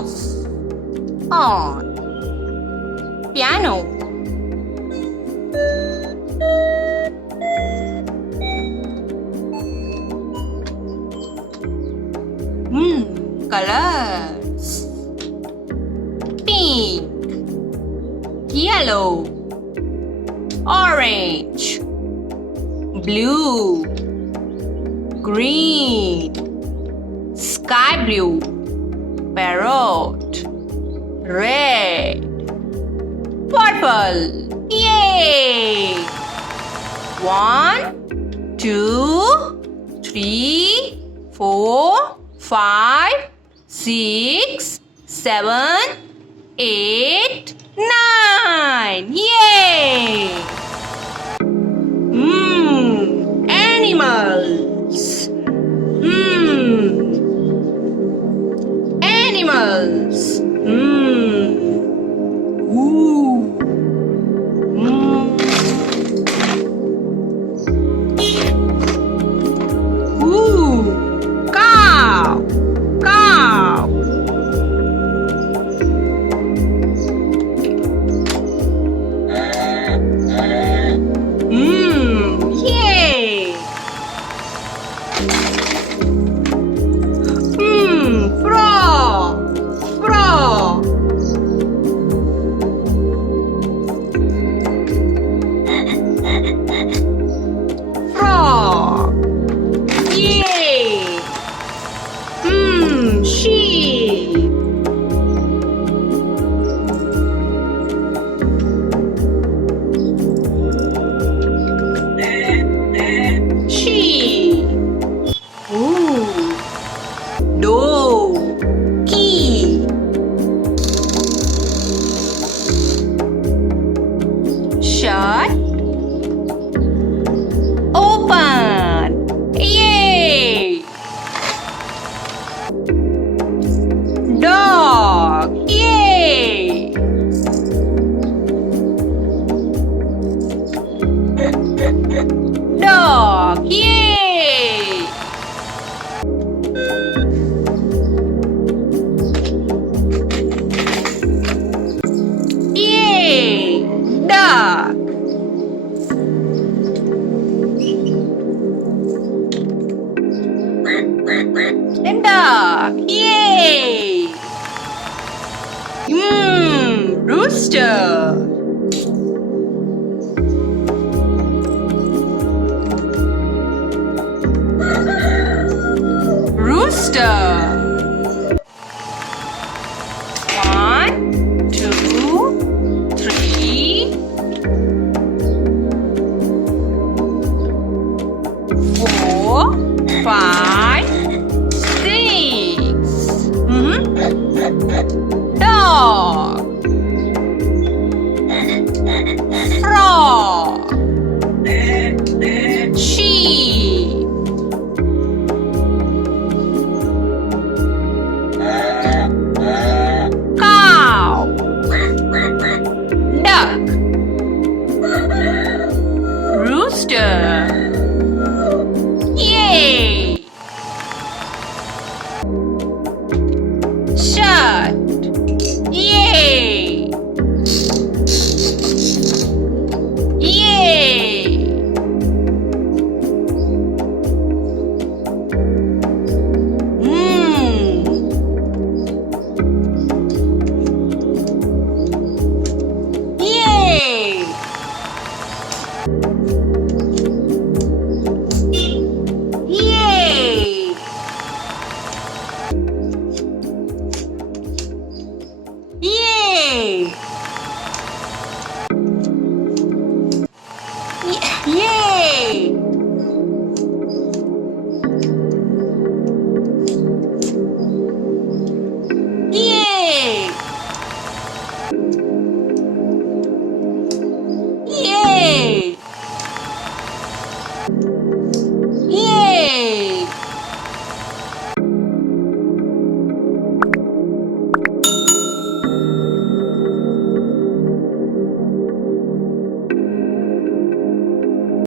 off, on. Piano. Colors. Pink, yellow, orange, blue, green, sky blue, parrot, red, purple. Yay! 1, 2, 3, 4, 5, 6, 7, 8, 9. Yay! Animals. Animals. Ooh. Ooh. Cow. Cow. Yay. Frog. Frog. Frog. Yay. Sheep. Sheep. Ooh. Donkey. Shut. Open. Yay. Dog. Yay. Dog. Yay. Yay. Duck. Duck. Yay. Rooster. Rooster. 1, 2, 3, 4, 5, 6. Dog. Frog. Sheep. Cow. Duck. Rooster. Yay! Shut.